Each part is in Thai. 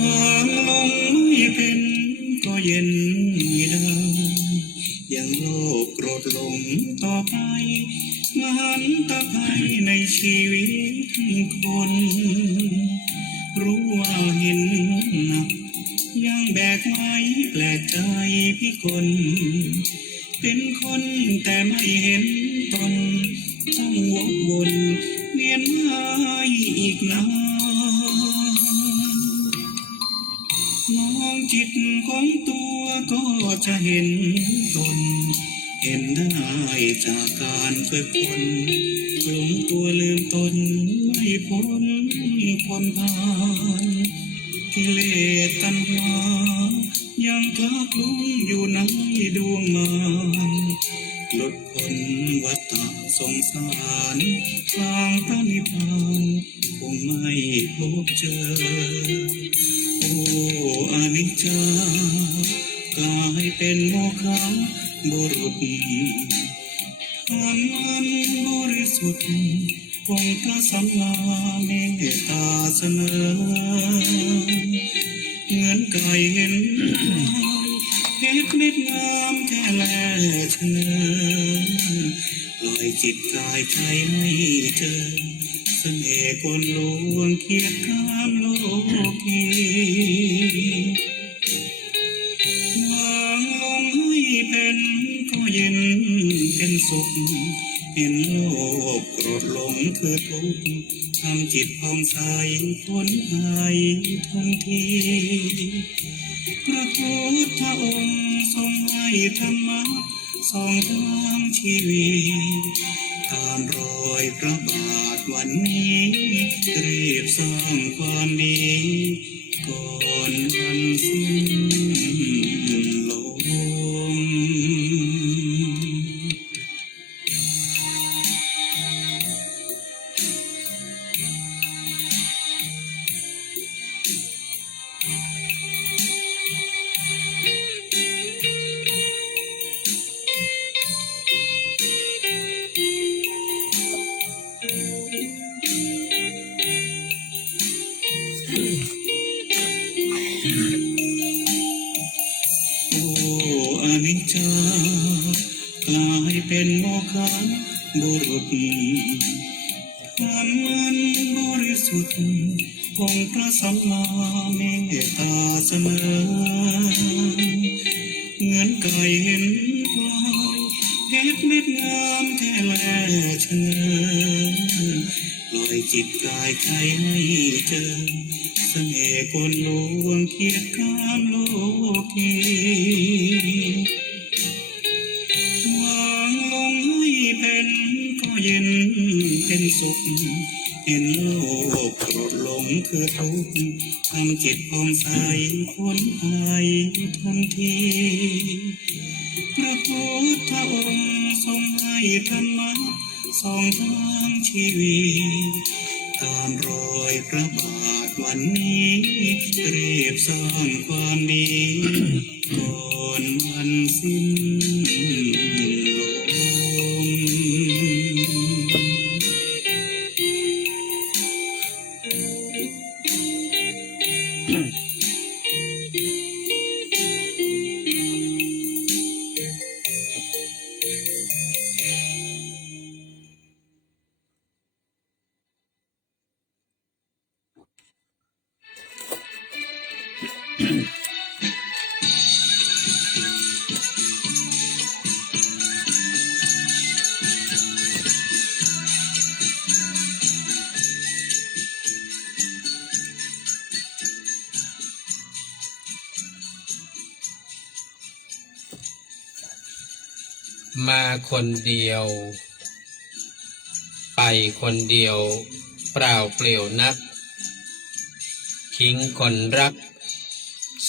วางลงไม่เป็นก็เย็นไม่ได้ยังโลภโกรธหลงต่อไปมหันตภัยในชีวิตคนรู้ว่าเห็นหนักยังแบกไว้แปลกใจพิกลเป็นคนแต่ไม่เห็นตนต้องวกวนเวียนหายอีกนานมองจิตของตัวก็จะเห็นตนเห็นได้จากการฝึกฝนหลงตัวลืมตนไม่พ้นคนผ่านกิเลสตัณหายังคลักคลุ้งอยู่ในดวงมารหลุดพ้นวัฏสงสารทางพระนิพพานคงไม่พบเจอโอ้อนิจจากลายเป็นโมฆะบุรุษทางนั้นบริสุทธิ์คงพระสัมมาเมตตาเสมอเงินไก่เห็นเพชรเม็ดงามแท้แลเชนปล่อยจิตกายใจให้เจอเสน่ห์กลลวงเคียดข้ามโลกีวางลงให้เป็นก็เย็นเป็นสุขเห็นโลภโกรธหลงคือทุกข์ทำจิตผ่องใสพ้นภัยทันทีพระพุทธองค์ทรงให้ธรรมะส่องทางชีวิตตามรอยพระบาทวันนี้รีบสร้างความดีก่อนวันสิ้นลมโอ้อนิจจากลายเป็นโมฆะบุรุษความมันบริสุทธิ์องค์พระสัมมาเมตตาเสมอเงินไก่เห็นพลอยเพชรเม็ดงามแท้แลเชนปล่อยจิตกายใจให้เจอเสน่ห์กลลวงเคียดข้ามโลกีวางลงให้เป็นก็เย็นเป็นสุขเห็นโลภโกรธหลงคือทุกข์ทำจิตผ่องใสพ้นภัยทันทีพระพุทธองค์ทรงให้ธรรมะส่องทางชีวิตตามรอยพระบาทวันนี้รีบสร้างความดีก่อนวันสิ้นลมมาคนเดียวไปคนเดียวเปล่าเปลี่ยวนักทิ้งคนรัก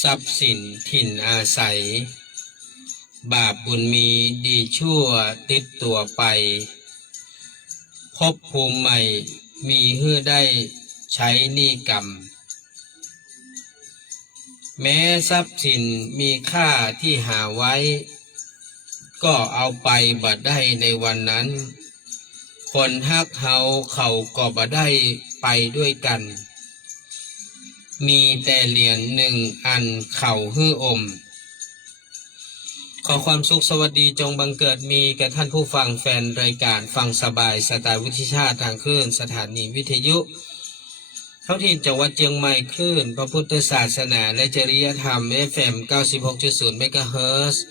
ทรัพย์สินถิ่นอาศัยบาปบุญมีดีชั่วติดตัวไปภพภูมิใหม่มีเพื่อได้ใช้หนี้กรรมแม้ทรัพย์สินมีค่าที่หาไว้ก็เอาไปบัดได้ในวันนั้น คนฮักเฮาเขาก็บ่ได้ไปด้วยกัน มีแต่เหรียญหนึ่งอันเขาฮื้ออม ขอความสุขสวัสดีจงบังเกิดมีแก่ท่านผู้ฟังแฟนรายการฟังสบายสไตล์วิถีชาติทางคลื่นสถานีวิทยุท้องถิ่นจังหวัดเชียงใหม่คลื่นพระพุทธศาสนาและจริยธรรม FM 96.0 เมกะเฮิรตซ์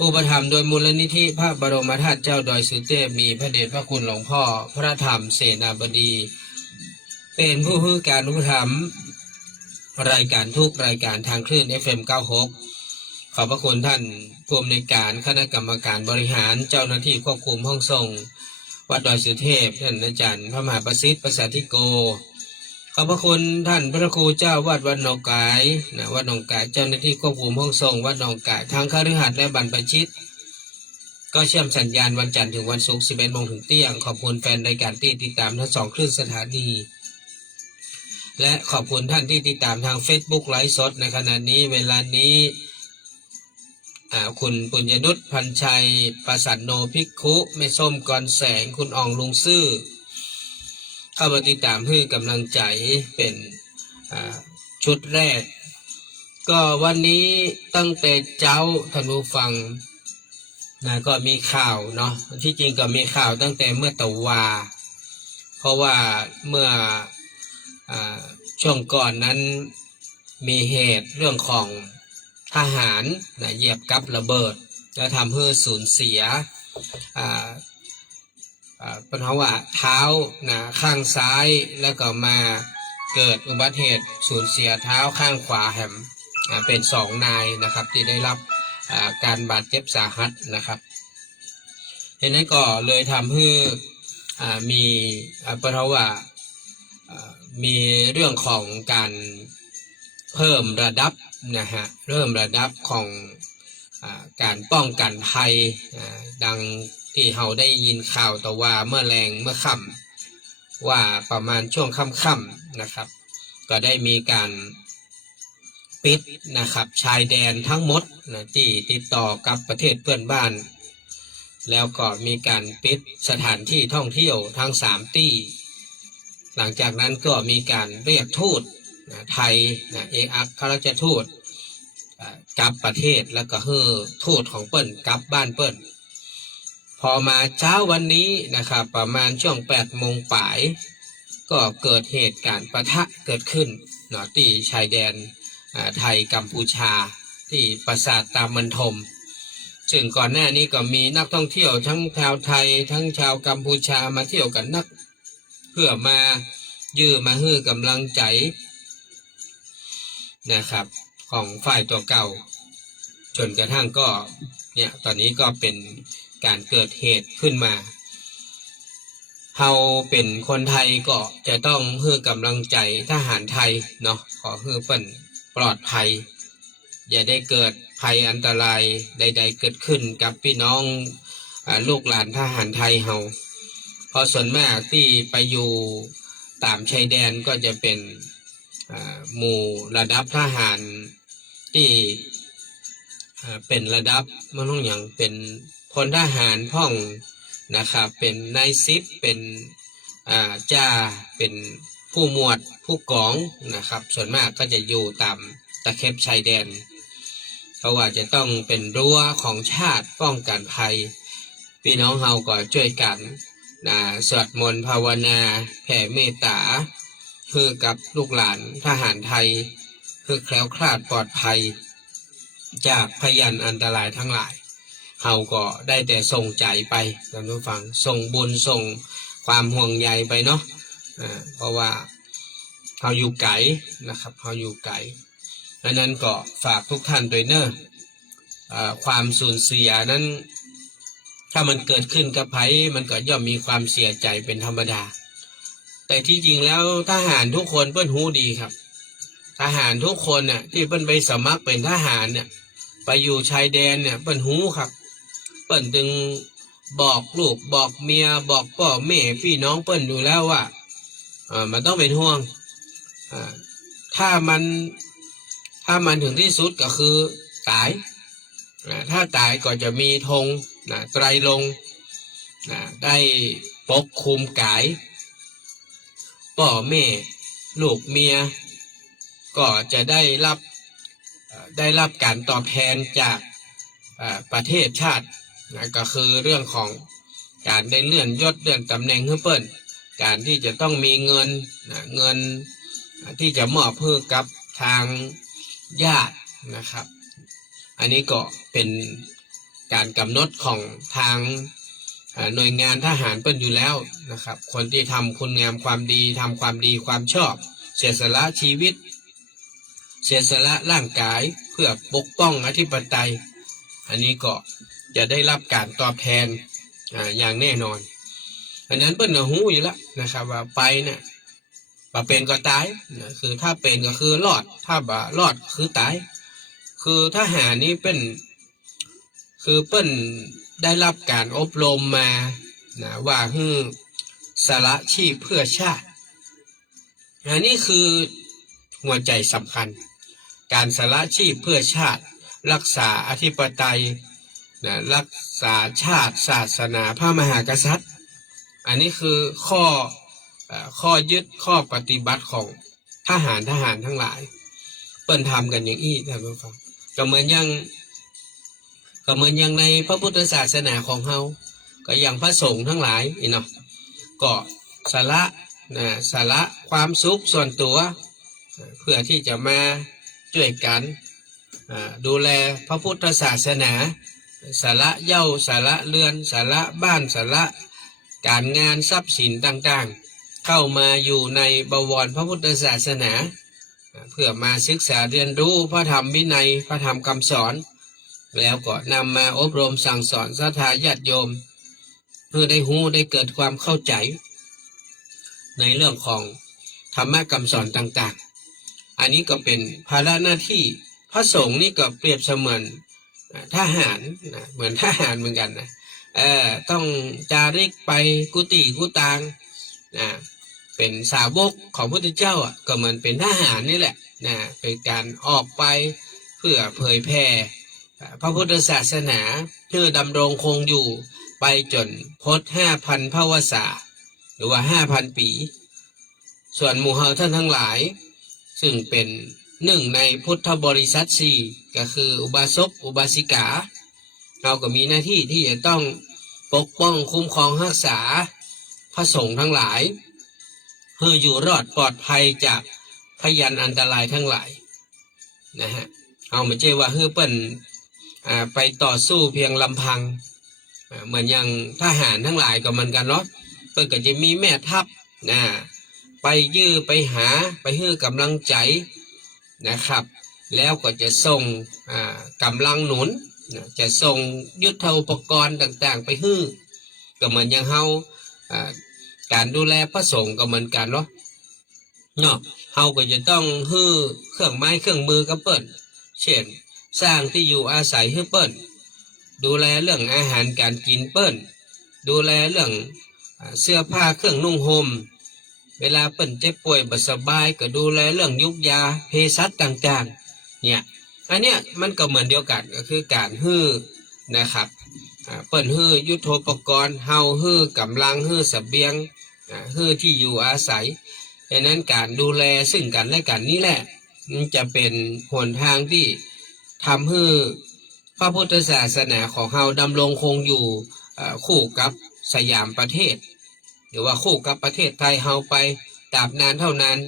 อุปถัมภ์โดยมูลนิธิพระบรมธาตุเจ้าดอยสุเทพมีพระเดชพระคุณหลวงพ่อพระธรรมเสนาบดี เป็นผู้ให้การอุปถัมภ์รายการทุกรายการทางคลื่น FM 96 ขอบพระคุณท่านผู้อำนวยการคณะกรรมการบริหารเจ้าหน้าที่ควบคุมห้องส่งวัดดอยสุเทพท่านอาจารย์พระมหาประสิทธิ์ประสาธิโกขอบพระคุณท่านพระครูเจ้าวัดวัดหนองกายวัดหนองกายเจ้าหน้าที่ควบคุมห้องส่งวัดหนองกายทางคฤหัสถ์และบรรพชิตก็เชื่อมสัญญาณวันจันทร์ถึงวันศุกร์ 11 โมงถึงเที่ยงขอบคุณแฟนรายการที่ติดตามทั้ง2คลื่นสถานีและขอบคุณท่านที่ติดตามทาง Facebook ไลฟ์สดในขณะนี้เวลานี้คุณปุญญนุชพันชัยประสันโนภิกขุแม่ส้มกรแสงคุณอ่องลุงซื่อเข้ามาติดตามให้กำลังใจเป็นชุดแรกก็วันนี้ตั้งแต่เจ้าท่านผู้ฟังก็มีข่าวเนาะที่จริงก็มีข่าวตั้งแต่เมื่อตะวาเพราะว่าเมื่อช่วงก่อนนั้นมีเหตุเรื่องของทหารเหยียบกับระเบิดแล้วทำให้สูญเสียเป็นเพราะว่าเท้าข้างซ้ายแล้วก็มาเกิดอุบัติเหตุสูญเสียเท้าข้างขวาแหมเป็น2 นายนะครับที่ได้รับการบาดเจ็บสาหัสนะครับเหตุนั้นก็เลยทำให้มีเพราะว่ามีเรื่องของการเพิ่มระดับเริ่มระดับของการป้องกันภัยดังที่เราได้ยินข่าวแต่ว่าเมื่อค่ำว่าประมาณช่วงค่ำๆนะครับก็ได้มีการปิดนะครับชายแดนทั้งหมดที่ติดต่อกับประเทศเพื่อนบ้านแล้วก็มีการปิดสถานที่ท่องเที่ยวทั้ง3 ที่หลังจากนั้นก็มีการเรียกทูตไทยเอกอัครราชทูตกลับประเทศแล้วก็ให้ทูตของเปิ้นกลับบ้านเปิ้นพอมาเช้าวันนี้นะครับประมาณช่วง8 โมงป่ายก็เกิดเหตุการณ์ปะทะเกิดขึ้นที่ชายแดนไทยกัมพูชาที่ปราสาทตามันทมซึ่งก่อนหน้านี้ก็มีนักท่องเที่ยวทั้งชาวไทยทั้งชาวกัมพูชามาเที่ยวกันนักเพื่อมามาให้กำลังใจนะครับของฝ่ายตัวเก่าจนกระทั่งก็ตอนนี้ก็เป็นการเกิดเหตุขึ้นมาเฮาเป็นคนไทยก็จะต้องให้กำลังใจทหารไทยเนาะขอให้เปิ้นปลอดภัยอย่าได้เกิดภัยอันตรายใดๆเกิดขึ้นกับพี่น้องลูกหลานทหารไทยเฮาเพราะส่วนมากที่ไปอยู่ตามชายแดนก็จะเป็นหมู่ระดับทหารที่เป็นระดับมันต้องอย่างเป็นพลทหารพ่องนะครับเป็นนายสิบเป็นจ่าเป็นผู้หมวดผู้กองนะครับส่วนมากก็จะอยู่ตามตะเข็บชายแดนเพราะว่าจะต้องเป็นรั้วของชาติป้องกันภัยพี่น้องเฮาก็ช่วยกันสวดมนต์ภาวนาแผ่เมตตาเพื่อกับลูกหลานทหารไทยเพื่อแคล้วคลาดปลอดภัยจากพยันอันตรายทั้งหลายเฮาก็ได้แต่ส่งใจไปท่านผู้ฟังส่งบุญส่งความห่วงใยไปเนาะเพราะว่าเฮาอยู่ไกลนะครับเฮาอยู่ไกลดังนั้นก็ฝากทุกท่านด้วยเนอะความสูญเสียนั้นถ้ามันเกิดขึ้นกับไผมันก็ย่อมมีความเสียใจเป็นธรรมดาแต่ที่จริงแล้วทหารทุกคนเปิ้นหูดีครับทหารทุกคนเนี่ยที่เปิ้นไปสมัครเป็นทหารเนี่ยไปอยู่ชายแดนเนี่ยเปิ้นหูครับเปิ้นจึงบอกลูกบอกเมียบอกพ่อแม่พี่น้องเปิ้นอยู่แล้วว่ามันต้องเป็นห่วงถ้ามันถึงที่สุดก็คือตายถ้าตายก็จะมีธงไตรรงค์ได้ป ปกคุมกายพ่อแม่ลูกเมียก็จะได้รับการตอบแทนจากประเทศชาตินะก็คือเรื่องของการได้เลื่อนยศเลื่อนตำแหน่งให้เปิ้นการที่จะต้องมีเงินเงินที่จะมอบเพื่อกับทางญาตินะครับอันนี้ก็เป็นการกำหนดของทางหน่วยงานทหารเปิ้นอยู่แล้วนะครับคนที่ทำคุณงามความดีทำความดีความชอบเสียสละชีวิตเสียสละร่างกายเพื่อปกป้องอธิปไตยอันนี้ก็จะได้รับการตอบแทนอย่างแน่นอนอันนั้นเปิ้นก็รู้อยู่แล้วนะครับว่าไปเนี่ยเป็นก็ตายนะคือถ้าเป็นก็คือรอดถ้าบ่รอดคือตายคือทหารนี่เป็นคือเปิ้นได้รับการอบรมมานะว่าสละชีพเพื่อชาติอันนี้คือหัวใจสำคัญการสละชีพเพื่อชาติรักษาอธิปไตยนะรักษาชาติศาสนาพระมหากษัตริย์อันนี้คือข้อยึดข้อปฏิบัติของทหารทั้งหลายเปิ้นทำกันอย่างอี้ท่านผู้ฟังก็เหมือนอย่างในพระพุทธศาสนาของเฮาก็อย่างพระสงฆ์ทั้งหลายเนาะก็สละความสุขส่วนตัวเพื่อที่จะมาช่วยกันดูแลพระพุทธศาสนาสละเหย้าสละเรือนสละบ้านสละการงานทรัพย์สินต่างๆเข้ามาอยู่ในบวรพระพุทธศาสนาเพื่อมาศึกษาเรียนรู้พระธรรมวินัยพระธรรมคำสอนแล้วก็นำมาอบรมสั่งสอนศรัทธาญาติโยมเพื่อได้รู้ได้เกิดความเข้าใจในเรื่องของธรรมะคำสอนต่างๆอันนี้ก็เป็นภาระหน้าที่พระสงฆ์นี่ก็เปรียบเสมือนทหารนะเหมือนทหารเหมือนกันนะต้องจาริกไปกุฏิกุตางนะเป็นสาวกของพระพุทธเจ้าก็เหมือนเป็นทหารนี่แหละนะเป็นการออกไปเพื่อเผยแผ่พระพุทธศาสนาเพื่อดำรงคงอยู่ไปจนพ้น5,000 พวสาหรือว่า 5,000 ปีส่วนหมู่เฮาท่านทั้งหลายซึ่งเป็นหนึ่งในพุทธบริษัท4ก็คืออุบาสกอุบาสิกาเราก็มีหน้าที่ที่จะต้องปกป้องคุ้มครองรักษาพระสงฆ์ทั้งหลายเพื่ออยู่รอดปลอดภัยจากพยันอันตรายทั้งหลายนะฮะเอาไม่ใช่ว่าเปิ้นไปต่อสู้เพียงลำพังเหมือนอย่างทหารทั้งหลายก็เหมือนกันเนาะเปิ้นก็จะมีแม่ทัพไปยื้อไปหาไปให้กำลังใจนะครับแล้วก็จะส่งกำลังหนุนจะส่งยุทโธปกรณ์ต่างๆไปให้ก็เหมือนอย่างเฮาการดูแลพระสงฆ์ก็เหมือนกันเนาะเฮาก็จะต้องให้เครื่องไม้เครื่องมือกับเปิ้นเช่นสร้างที่อยู่อาศัยให้เปิ้นดูแลเรื่องอาหารการกินเปิ้นดูแลเรื่องเสื้อผ้าเครื่องนุ่งห่มเวลาเปิ้นเจ็บป่วยบ่สบายก็ดูแลเรื่องยุกยาเภสัชต่างๆเนี่ยอันเนี้ยมันก็เหมือนเดียวกันก็คือการฮื้อนะครับเปิ้นฮื้อยุทโธปกรณ์เฮาฮื้อกำลังฮื้อเสบียงฮื้อที่อยู่อาศัยดังนั้นการดูแลซึ่งกันและกันนี่แหละมันจะเป็นหนทางที่ทำให้พระพุทธศาสนาของเฮาดำรงคงอยู่คู่กับสยามประเทศหรือว่าคู่กับประเทศไทยเฮาไปตราบนานเท่านาน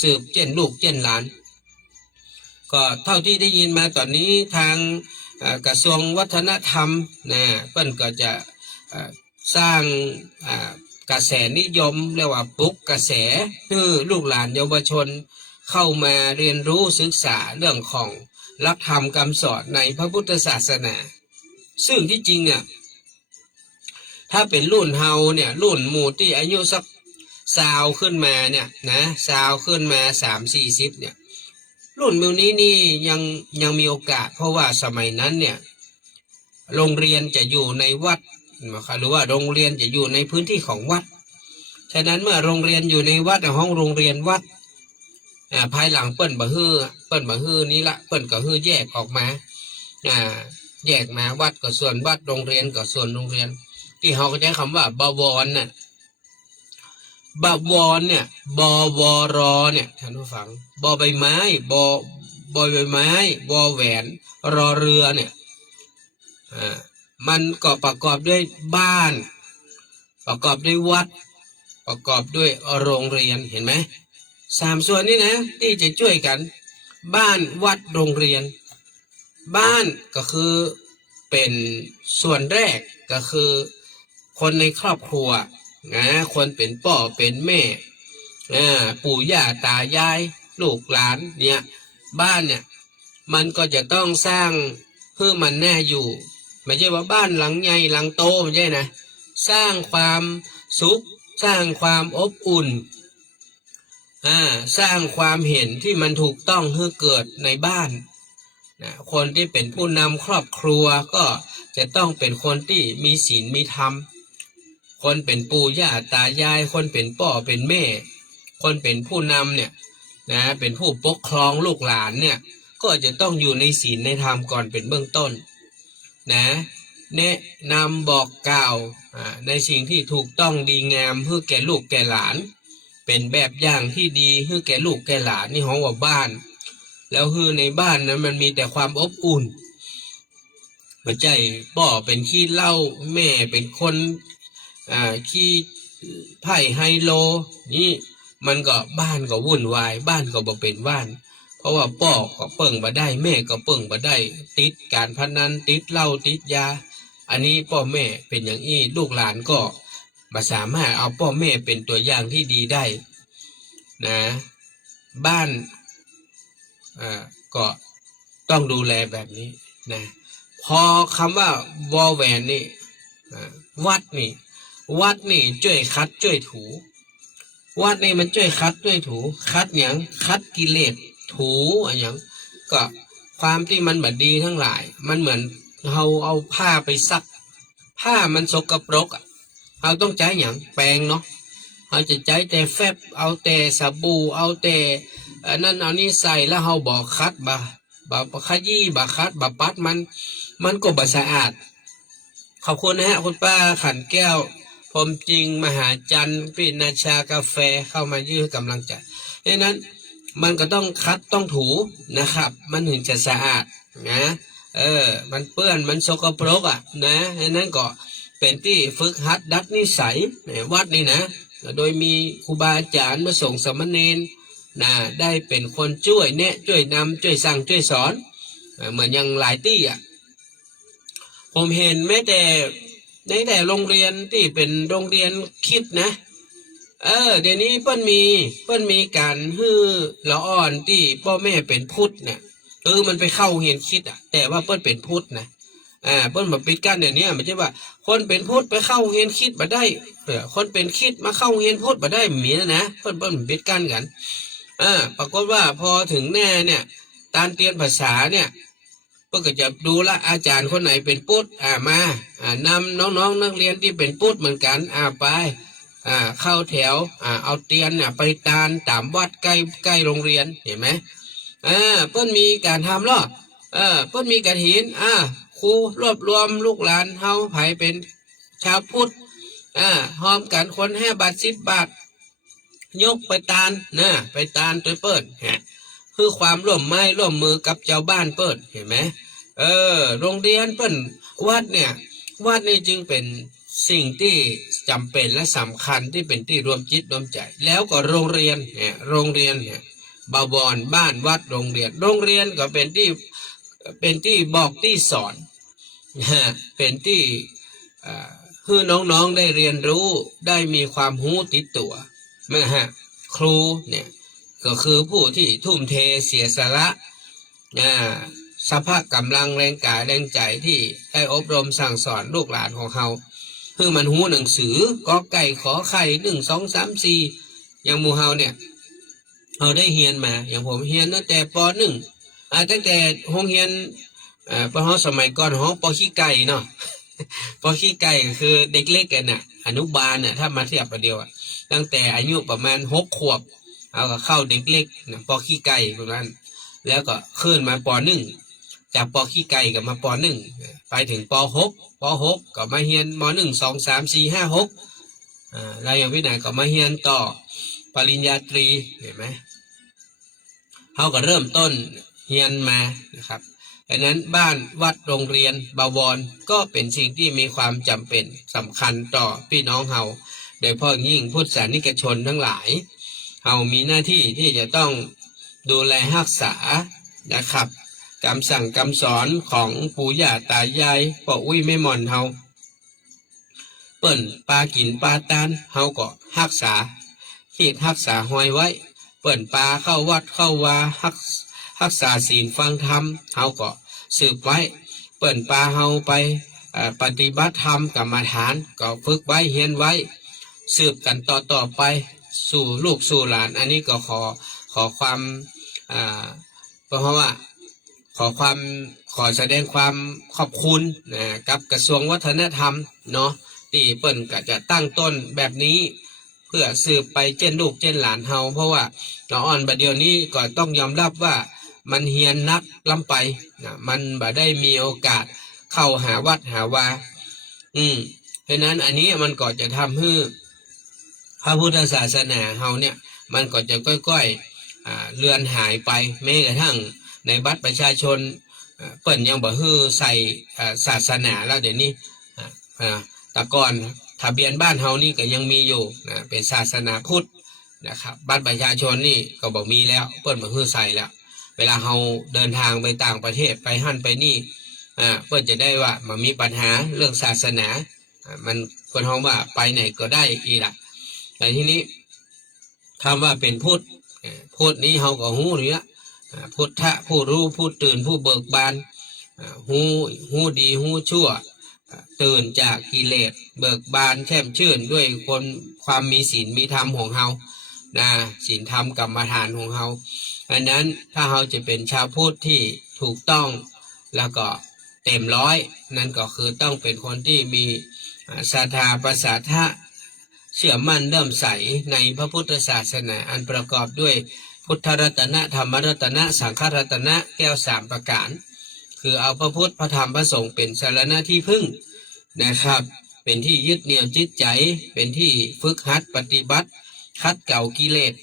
สืบเจนลูกเจนหลานก็เท่าที่ได้ยินมาตอนนี้ทางกระทรวงวัฒนธรรมนะเปิ้นก็จะสร้างกระแสนิยมเรียกว่าปลุกกระแสให้ลูกหลานเยาวชนเข้ามาเรียนรู้ศึกษาเรื่องของหลักธรรมคำสอนในพระพุทธศาสนาซึ่งที่จริงเนี่ยถ้าเป็นรุ่นเฮาเนี่ยรุ่นหมู่ที่อายุสัก20ขึ้นมาเนี่ยนะ20ขึ้นมา30-40เนี่ยรุ่นมิวนี้นี่ยังมีโอกาสเพราะว่าสมัยนั้นเนี่ยโรงเรียนจะอยู่ในวัดหรือว่าโรงเรียนจะอยู่ในพื้นที่ของวัดฉะนั้นเมื่อโรงเรียนอยู่ในวัดห้องโรงเรียนวัดภายหลังเปิ้นบ่ฮื้อนี้ละเปิ้นก็ฮื้อแยกออกมาแยกมาวัดก็ส่วนวัดโรงเรียนก็ส่วนโรงเรียนที่เขาก็ใช้คำว่าบวรน่ะ บวรเนี่ยบวรเนี่ยท่านผู้ฟังบใบไม้บใบไม้วแหวนรอเรือเนี่ยมันก็ประกอบด้วยบ้านประกอบด้วยวัดประกอบด้วยโรงเรียนเห็นไหม3 ส่วนนี้นะที่จะช่วยกันบ้านวัดโรงเรียนบ้านก็คือเป็นส่วนแรกก็คือคนในครอบครัวนะคนเป็นพ่อเป็นแม่ปู่ย่าตายายลูกหลานเนี่ยบ้านเนี่ยมันก็จะต้องสร้างเพื่อมันแน่อยู่ไม่ใช่ว่าบ้านหลังใหญ่หลังโตไม่ใช่นะสร้างความสุขสร้างความอบอุ่นสร้างความเห็นที่มันถูกต้องให้เกิดในบ้านนะคนที่เป็นผู้นำครอบครัวก็จะต้องเป็นคนที่มีศีลมีธรรมคนเป็นปู่ย่าตายายคนเป็นพ่อเป็นแม่คนเป็นผู้นำเนี่ยนะเป็นผู้ปกครองลูกหลานเนี่ยก็จะต้องอยู่ในศีลในธรรมก่อนเป็นเบื้องต้นนะแนะนำบอกกล่าวในสิ่งที่ถูกต้องดีงามเพื่อแก่ลูกแก่หลานเป็นแบบอย่างที่ดีเพื่อแก่ลูกแก่หลานนี่ห้องว่าบ้านแล้วคือในบ้านนั้นมันมีแต่ความอบอุ่นไม่ใช่พ่อเป็นขี้เหล้าแม่เป็นคนขี้ไพ่ไฮโลนี่มันก็บ้านก็วุ่นวายบ้านก็บ่เป็นบ้านเพราะว่าพ่อก็เปิ่งบ่ได้แม่ก็เปิ่งบ่ได้ติดการพนันติดเหล้าติดยาอันนี้พ่อแม่เป็นอย่างนี้ลูกหลานก็มาสามารถเอาพ่อแม่เป็นตัวอย่างที่ดีได้นะบ้านก็ต้องดูแลแบบนี้นะพอคำว่าวอแหวนนี่วัดนี่ช่วยคัดช่วยถูวัดนี่มันช่วยคัดช่วยถูคัดอย่างคัดกิเลสถูอย่างก็ความที่มันบดีทั้งหลายมันเหมือนเราเอาผ้าไปซักผ้ามันสกปรกเราต้องใช้อย่างแปรงเนาะเราจะใช้แต่แฟบเอาแต่สบู่เอาแต่นั่นเอานี่ใส่แล้วเราบอกคัดบ่ขยี้บ่คัดบ่ปัดมันก็บ่สะอาดขอบคุณนะฮะคุณป้าขันแก้วพรหมจริงมหาจันทร์ปิณชากาแฟเข้ามายื่นกำลังใจดังนั้นมันก็ต้องคัดต้องถูนะครับมันถึงจะสะอาดนะมันเปื้อนมันสกปรกนะดังนั้นก็เป็นที่ฝึกหัดดัดนิสัยวัดนี่นะโดยมีครูบาอาจารย์มาส่งสมณเณรได้เป็นคนช่วยแนะช่วยนำช่วยสั่งช่วยสอนเหมือนอย่างหลายที่ผมเห็นแม้แต่ในแต่โรงเรียนที่เป็นโรงเรียนคิดนะเดี๋ยวนี้เพิ่นมีการฮื้อละอ่อนที่พ่อแม่เป็นพุทธเนี่ยมันไปเข้าเรียนคิดแต่ว่าเพิ่นเป็นพุทธนะเพิ่นมาปิดกั้นเดี๋ยวนี้ไม่ใช่ว่าคนเป็นพุทธไปเข้าเรียนคิดมาได้คนเป็นคิดมาเข้าเรียนพุทธมาได้มีนะเพิ่นปิดกั้นกันปรากฏว่าพอถึงแน่เนี่ยการเรียนภาษาเนี่ยก็จะดูละอาจารย์คนไหนเป็นพุทธมานำน้องนักเรียนที่เป็นพุทธเหมือนกันไปเข้าแถวเอาเตียนเนี่ยไปตานตามวัดใกล้โรงเรียนเห็นไหมเพิ่นมีการทำหรอเพิ่นมีการหินครูรวบรวมลูกหลานเฮาไผเป็นชาวพุทธหอมกันคน5 บาท10 บาทยกไปตานไปตานตัวเปิ้นคือความร่วมไม้ร่วมมือกับเจ้าบ้านเปิ้นเห็นไหมโรงเรียนเปิ้นวัดนี่จึงเป็นสิ่งที่จำเป็นและสำคัญที่เป็นที่รวมจิตรวมใจแล้วก็โรงเรียนบวรบ้านวัดโรงเรียนก็เป็นที่บอกที่สอนเป็นที่ให้น้องๆได้เรียนรู้ได้มีความรู้ติดตัวครูเนี่ยก็คือผู้ที่ทุ่มเทเสียสละสภาพกำลังแรงกายแรงใจที่ได้อบรมสั่งสอนลูกหลานของเขาเพื่อมันหูหนังสือกอไก่ขอไข่1 2 3 4อย่างหมู่เฮาเนี่ยเราได้เรียนมาอย่างผมเรียนตั้งแต่ป .1 ตั้งแต่โรงเรียนป.สมัยก่อนห้องป.ขี้ไก่เนาะป.ขี้ไก่ก็คือเด็กเล็กกันอนุบาลถ้ามาเทียบประเดียวตั้งแต่อายุประมาณ6 ขวบเอาก็เข้าเด็กเล็กป.ขี้ไก่ประมาณแล้วก็ขึ้นมาป.1จากป.ขี้ไก่กับมาป.1ไปถึงป.6ก็มาเรียนม.1 2 3 4 5 6 เราอย่างวินัยก็มาเรียนต่อปริญญาตรีเห็นไหมเขาก็เริ่มต้นเรียนมานะครับดังนั้นบ้านวัดโรงเรียนบวรก็เป็นสิ่งที่มีความจำเป็นสำคัญต่อพี่น้องเฮาโดยเฉพาะยิ่งพุทธศาสนิกชนทั้งหลายเฮามีหน้าที่ที่จะต้องดูแลรักษานะครับคำสั่งคำสอนของปู่ย่าตายายพ่ออุ้ยแม่หม่อนเฮาเปิ้นปลากินปลาตานเฮาก็รักษาขีดรักษาหอยไว้เปิ้นปลาเข้าวัดเข้าวารักษาศีลฟังธรรมเฮาก็สืบไว้เปิ้นปลาเฮาไปปฏิบัติธรรมกรรมฐานก็ฝึกไว้เฮียนไว้สืบกันต่อไปสู่ลูกสู่หลานอันนี้ก็ขอความเพราะว่าขอแสดงความขอบคุณกับกระทรวงวัฒนธรรมเนาะที่เปิ้นก็จะตั้งต้นแบบนี้เพื่อสืบไปเจนลูกเจนหลานเฮาเพราะว่าน้องอ่อนบัดเดียวนี้ก็ต้องยอมรับว่ามันเฮียนนักล้ำไปมันบ่ได้มีโอกาสเข้าหาวัดหาวาเพราะนั้นอันนี้มันก็จะทำให้พระพุทธศาสนาเฮาเนี่ยมันก็จะค่อยๆเลือนหายไปแม้กระทั่งในบัตรประชาชนเปิ้นยังบ่ฮื้อใส่ศาสนาแล้วเดี๋ยวนี้แต่ก่อนทะเบียนบ้านเฮานี่ก็ยังมีอยู่เป็นศาสนาพุทธนะครับบัตรประชาชนนี่ก็บ่มีแล้วเปิ้นบ่ฮื้อใส่แล้วเวลาเฮาเดินทางไปต่างประเทศไปหั่นไปนี่เปิ้นจะได้ว่ามันมีปัญหาเรื่องศาสนามันคนเฮาว่าไปไหนก็ได้อีล่ะแต่ทีนี้คำว่าเป็นพุทธนี้เฮาก็ฮู้อยู่ละพุทธะผู้รู้ผู้ตื่นผู้เบิกบานฮู้ดีฮู้ชั่วตื่นจากกิเลสเบิกบานแช่มชื่นด้วยความมีศีลมีธรรมของเฮาศีลธรรมกรรมฐานของเฮาอันนั้นถ้าเฮาจะเป็นชาวพุทธที่ถูกต้องแล้วก็เต็มร้อยนั่นก็คือต้องเป็นคนที่มีศรัทธาประสาทะเชื่อมั่นเริ่อมใสในพระพุทธศาสนาอันประกอบด้วยพุทธรัตนะธรรมรัตนะสังฆรัตนะแก้ว3ประการคือเอาพระพุทธพระธรรมพระสงฆ์เป็นสรณะที่พึ่งนะครับเป็นที่ยึดเหนี่ยวจิตใจเป็นที่ฝึกหัดปฏิบัติคัดเก่ากิเลส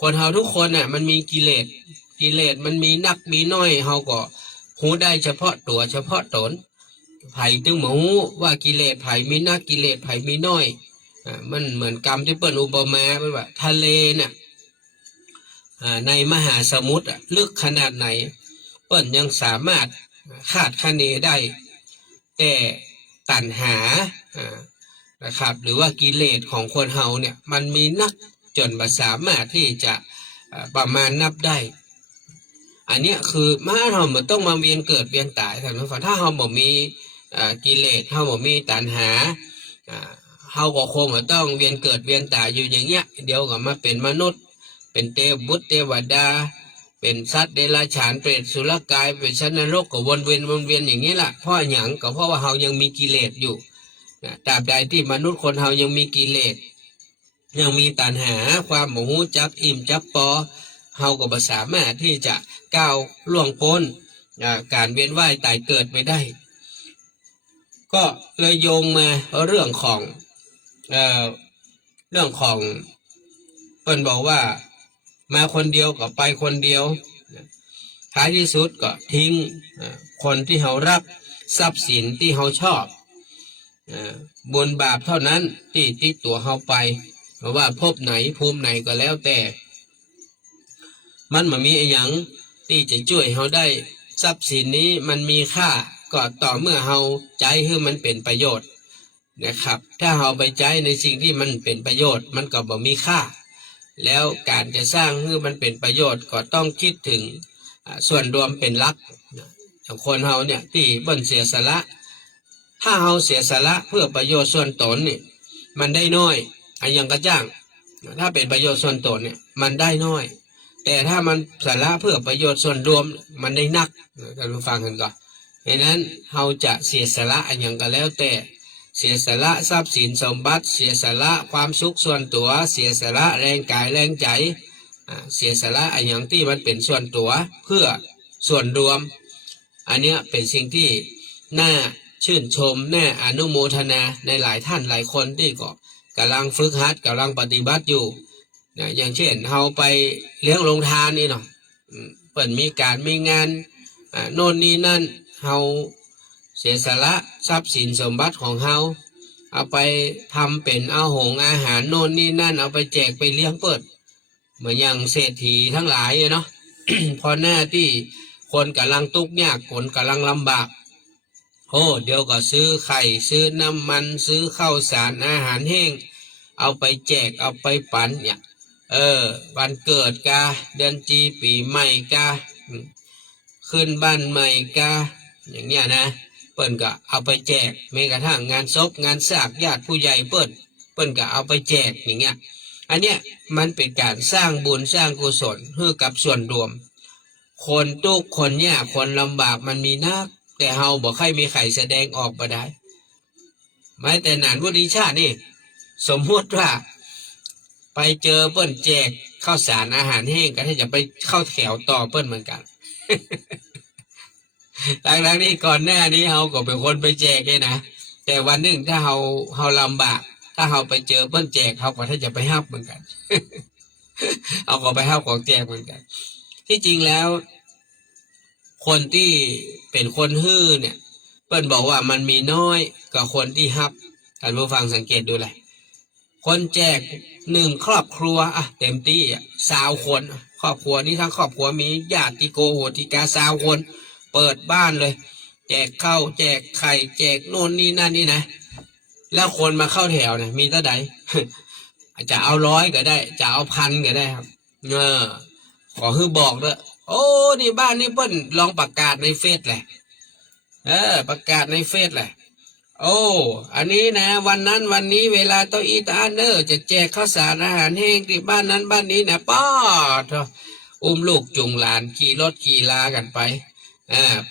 คนเฮาทุกคนมันมีกิเลสมันมีนักมีน้อยเฮาก็หูได้เฉพาะตัวเฉพาะตนไผตึงหมูว่ากิเลสไผมีนักกิเลสไผมีน้อยมันเหมือนกรรมที่เปิ้นอุปมาเป็นว่าทะเลเนี่ยในมหาสมุทรลึกขนาดไหนเปิ้นยังสามารถคาดคะเนได้แต่ตัณหานะครับหรือว่ากิเลสของคนเฮาเนี่ยมันมีนักจนบ่สามารถที่จะประมาณนับได้อันนี้คือเรามันต้องมาเวียนเกิดเวียนตายถ้าเราบ่มีกิเลสเราบ่มีตัณหาเราก็คงต้องเวียนเกิดเวียนตายอยู่อย่างเงี้ยเดี๋ยวก็มาเป็นมนุษย์เป็นเทพบุตรเทวดาเป็นสัตว์เดรัจฉานเปรตสุรกายเป็นชั้นนรกก็วนเวียนอย่างนี้แหละเพราะหยังก็เพราะว่าเรายังมีกิเลสอยู่ตราบใดที่มนุษย์คนเรายังมีกิเลสยังมีตัณหาความโมโหจับอิ่มจับปอเราก็บ่สามารถที่จะก้าวล่วงพ้นการเวียนว่ายตายเกิดไปได้ก็เลยโยงมาเรื่องของเพิ่นบอกว่ามาคนเดียวก็ไปคนเดียวท้ายที่สุดก็ทิ้งคนที่เรารักทรัพย์สินที่เราชอบบุญบาปเท่านั้นที่ติดตัวเราไปเพราะว่าภพไหนภูมิไหนก็แล้วแต่มันไม่มีอย่างที่จะช่วยเราได้ทรัพย์สินนี้มันมีค่าก็ต่อเมื่อเราใจให้มันเป็นประโยชน์นะครับถ้าเราไปใจในสิ่งที่มันเป็นประโยชน์มันก็บ่มีค่าแล้วการจะสร้างให้มันเป็นประโยชน์ก็ต้องคิดถึงส่วนรวมเป็นหลักของคนเราเนี่ยที่เบิ่นเสียสละถ้าเราเสียสละเพื่อประโยชน์ส่วนตนเนี่ยมันได้น้อยอย่างกระจ่างถ้าเป็นประโยชน์ส่วนตนเนี่ยมันได้น้อยแต่ถ้ามันสละเพื่อประโยชน์ส่วนรวมมันได้นักท่านผู้ฟังกันก่อนดังนั้นเราจะเสียสละอย่างก็แล้วแต่เสียสละทรัพย์สินสมบัติเสียสละความสุขส่วนตัวเสียสละแรงกายแรงใจเสียสละอย่างที่มันเป็นส่วนตัวเพื่อส่วนรวมอันนี้เป็นสิ่งที่น่าชื่นชมน่าอนุโมทนาในหลายท่านหลายคนที่ก็ กำลังฝึกหัดกำลังปฏิบัติอยู่นะอย่างเช่นเราไปเลี้ยงโรงทานนี่เนาะเปิดมีการมีงานโน่นนี่นั่นเราเสียสละทรัพย์สินสมบัติของเราเอาไปทำเป็นอาหารโน่นนี่นั่นเอาไปแจกไปเลี้ยงเปิดเหมือนอย่างเศรษฐีทั้งหลายเนาะ พอหน้าที่คนกำลังทุกข์ยากคนกำลังลำบากโอ้เดี๋ยวก็ซื้อไข่ซื้อน้ำมันซื้อข้าวสารอาหารแห้งเอาไปแจกเอาไปปันเนี่ยวันเกิดกาเดือนจีปีใหม่กาขึ้นบ้านใหม่กาอย่างเนี้ยนะเปิ้นก็เอาไปแจกแม้กระทั่งงานศพงานสากญาติผู้ใหญ่เปิ้นก็เอาไปแจกอย่างเงี้ยอันเนี้ยมันเป็นการสร้างบุญสร้างกุศลให้กับส่วนรวมคนทุกข์คนยากคนลำบากมันมีนักแต่เฮาบ่ค่อยมีใครแสดงออกมาได้แม้แต่นานวุฒิชาตินี่สมมติว่าไปเจอเปิ้นแจกข้าวสารอาหารแห้งก็ถ้าจะไปเข้าแถวต่อเปิ้นเหมือนกัน หลังๆนี้ก่อนหน้านี้เฮาก็เป็นคนไปแจกเลยนะแต่วันหนึ่งถ้าเฮาลำบากถ้าเฮาไปเจอเปิ้นแจกเฮาก็ถ้าจะไปฮับเหมือนกัน เอาก็ไปฮับของแจกเหมือนกันที่จริงแล้วคนที่เป็นคนฮื้อเนี่ยเปิ้นบอกว่ามันมีน้อยกว่าคนที่ฮับท่านผู้ฟังสังเกตดูเลยคนแจก1ครอบครัวเต็มที่20 คนครอบครัวนี้ทั้งครอบครัวมีญาติโกโหติกา20 คนเปิดบ้านเลยแจกข้าวแจกไข่แจกโน่นนี่นั่นนี่นะแล้วคนมาเข้าแถวเนี่ยมีเท่าไหร่ จะเอา100ก็ได้จะเอา1,000ก็ได้ครับขอให้บอกด้วยโอ้นี่บ้านนี่เปิ้นลองประกาศในเฟซแหละประกาศในเฟซแหละโอ้อันนี้นะวันนั้นวันนี้เวลาโตอีตาจะแจกข้าวสารอาหารแห้งที่บ้านนั้นบ้านนี้นะป้าอุ้มลูกจุงหลานขี่รถขี่ลากันไป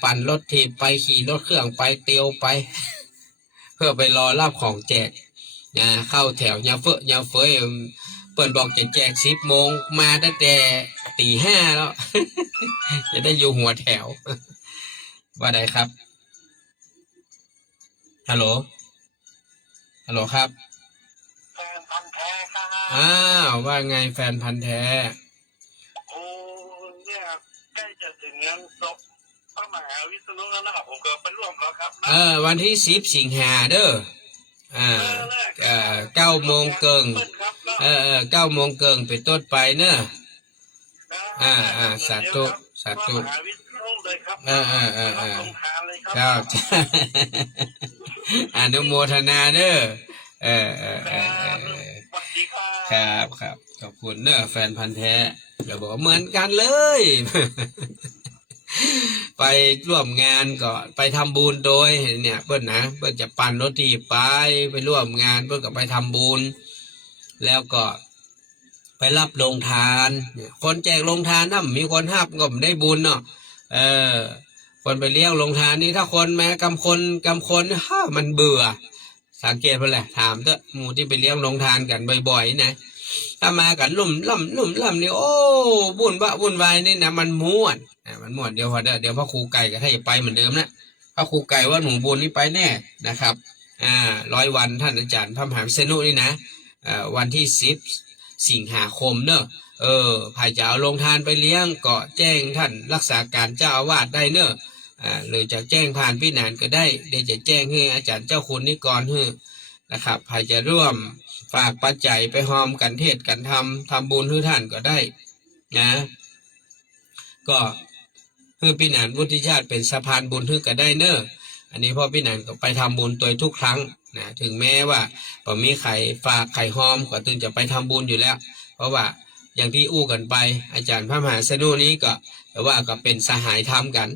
ปั่นรถถีบไปขี่รถเครื่องไปเตียวไป เพื่อไปรอรับของแจกเข้าแถวยาเฟ้ยเปิดบอกจะแจก10 โมงมาตั้งแต่ตี 5แล้ว จะได้อยู่หัวแถว ว่าไดครับฮัลโหลครับแฟนพันธุ์แท้ครับ ว่าไงแฟนพันธุ์แท้โอ้เนี่ยใกล้จะถึงงานศพพระมหาวิษณุแล้วนะครับผมก็ไปร่วมแล้วครับวันที่10 สิงหาเด้อ9 โมงเกิง9 โมงเกิงไปต้นไปเนอะสาธุพระมหาวิษณุเลยครับครับ อนุโมทนาเด้อครับขอบคุณเนอะแฟนพันธุ์แท้อย่าบอกเหมือนกันเลย ไปร่วมงานก็ไปทำบุญโดยเนี่ยเพื่อนจะปั่นรถทีไปร่วมงานเพื่อนก็ไปทำบุญแล้วก็ไปรับโรงทานคนแจกโรงทานถ้ามีคนห้าบก็ได้บุญเนาะคนไปเลี้ยงโรงทานนี่ถ้าคนแม้กำคนมันเบื่อสังเกตไปแหละถามเถอะหมู่ที่ไปเลี้ยงโรงทานกันบ่อยๆนะถ้ามากันลุ่มล่ำนี่โอ้วุ่นวายนี่นะมันม่วนเดี๋ยวพ่อครูไก่ก็ให้ไปเหมือนเดิมนะพ่อครูไก่ว่าหนูบุญนี่ไปแน่นะครับ100 วันท่านอาจารย์พระมหาวิษณุนี่นะวันที่10 สิงหาคมเนอะภายจะเอาโรงทานไปเลี้ยงก็แจ้งท่านรักษาการเจ้าอาวาสได้เนอะหรือจะแจ้งผ่านพี่นานก็ได้เดี๋ยวจะแจ้งให้อาจารย์เจ้าคุณนิกรให้นะครับภายจะร่วมฝากปัจจัยไปหอมกันเทศกันทำบุญให้ท่านก็ได้นะก็ให้พี่นานวุฒิชาติเป็นสะพานบุญให้ก็ได้เนอะอันนี้พ่อพี่นานก็ไปทำบุญตัวทุกครั้งนะถึงแม้ว่าพอมีไข่ฝากไข่หอมก็ตึงจะไปทำบุญอยู่แล้วเพราะว่าอย่างที่อู้กันไปอาจารย์พระมหาวิษณุนี้ก็แต่ว่าก็เป็นสหายธรรมกัน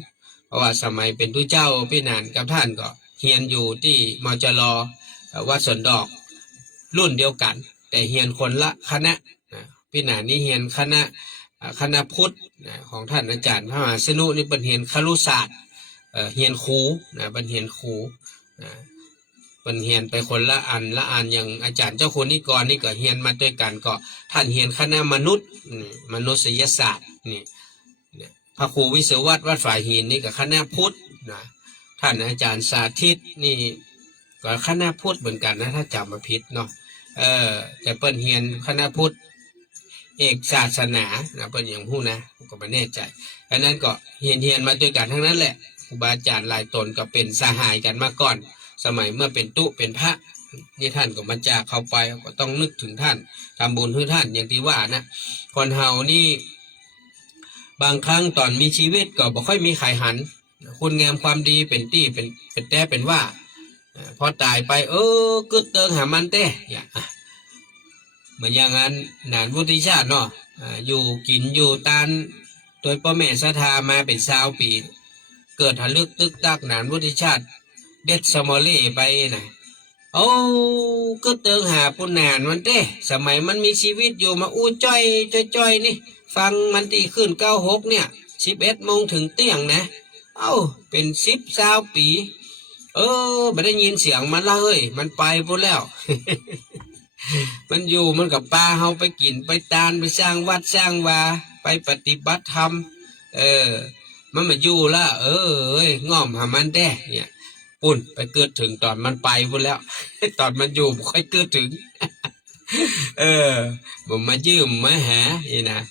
เพราะว่าสมัยเป็นผู้เจ้าพี่นานกับท่านก็เฮียนอยู่ที่มจรวัดสวนดอกรุ่นเดียวกันแต่เฮียนคนละคณะพี่นานนี่เฮียนคณะพุทธของท่านอาจารย์พระมหาวิษณุนี่เป็นเฮียนครุศาสตร์เฮียนครูเป็นเฮียนครูเป็นเฮียนไปคนละอันอย่างอาจารย์เจ้าคุณนิกรนี่ก็เฮียนมาด้วยกันก็ท่านเฮียนคณะมนุษยศาสตร์นี่พระครูวิศวัตรวัดฝ่ายหินนี่ก็คณะพุทธท่านอาจารย์สาธิตนี่ก็คณะพุทธเหมือนกันนะถ้าจำมาผิดเนาะ แต่เปิ้นเรียนคณะพุทธเอกศาสนานะเปิ้นอย่างฮู้นะผมก็ไม่แน่ใจอันนั้นก็เรียนมาด้วยกันทั้งนั้นแหละครูบาอาจารย์หลายตนก็เป็นสหายกันมาก่อนสมัยเมื่อเป็นตุเป็นพระนี่ท่านก็มาจากเข้าไปก็ต้องนึกถึงท่านทำบุญให้ท่านอย่างที่ว่านะคนเฮานี่บางครั้งตอนมีชีวิตก็บ่ค่อยมีใครหันคุณงามความดีเป็นตี้เป็นแต่เป็นว่าพอตายไปกึดเติงหามันเต้อย่างเหมือนอย่างนั้นนานวุฒิชาติเนาะอยู่กินอยู่ตานโดยพ่อแม่ศรัทธามาเป็น20 ปีเกิดหลึกตึกตักนานวุฒิชาติเด็ดสมอลี่ไปนะก็เติงหาปุ่นนานมันเต้สมัยมันมีชีวิตอยู่มาอู้จ้อยนี่ฟังมันตีขึ้น96เนี่ย11 โมงถึงเที่ยงนะเป็น10-20 ปีไม่ได้ยินเสียงมันละเฮ้ยมันไปพูดแล้ว มันอยู่มันกับปลาเฮาไปกินไปตานไปสร้างวัดสร้างวาไปปฏิบัติธรรมมันมาอยู่ละง่อมหามันแด้เนี่ยปุ่นไปเกิดถึงตอนมันไปพูดแล้ว ตอนมันอยู่ไม่ค่อยเกิดถึง ผมมายืมมาหานี่นะ